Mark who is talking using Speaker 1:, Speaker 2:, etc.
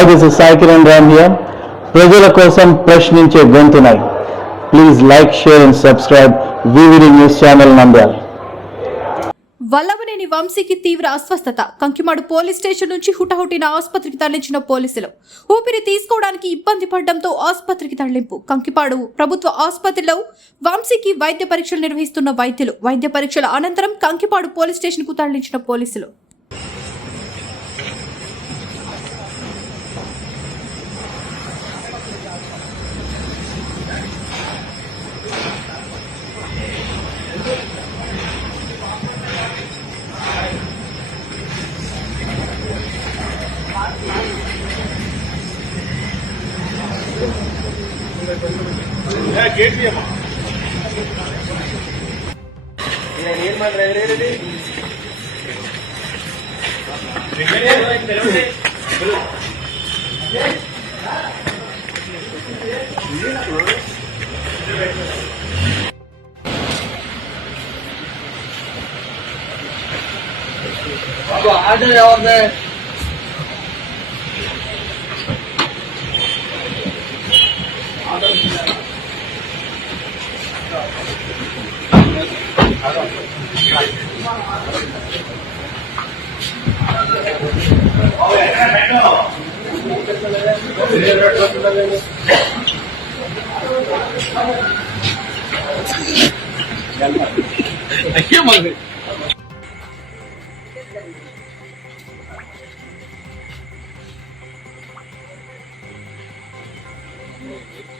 Speaker 1: Hi this is Sai Kiran Ram here ప్రజల కోసం ప్రశ్నించే గొంతునై. Please like share and subscribe VVD news channel Nandyal
Speaker 2: Vallabhaneni వంశీకి తీవ్ర అస్వస్థత. కంకిమాడు police station నుంచి హుటహుటిన ఆసుపత్రికి తరలించిన పోలీసులు. ఊపిరి తీసుకోవడానికి ఇబ్బంది పడడంతో ఆసుపత్రికి తరలింపు. కంకిపాడు ప్రభుత్వ ఆసుపత్రిలో వంశీకి వైద్య పరీక్షలు నిర్వహిస్తున్న వైద్యులు. వైద్య పరీక్షల అనంతరం కంకిపాడు పోలీస్ స్టేషన్కు తరలించిన పోలీసులు.
Speaker 3: ಏನ್ ಮಾಡ್ರಿ ಹೇಳಿ ಆರ್ಡರ್ ಯಾವ್ದು ఆర్డర్ ఎవరిది
Speaker 4: వివిడి న్యూస్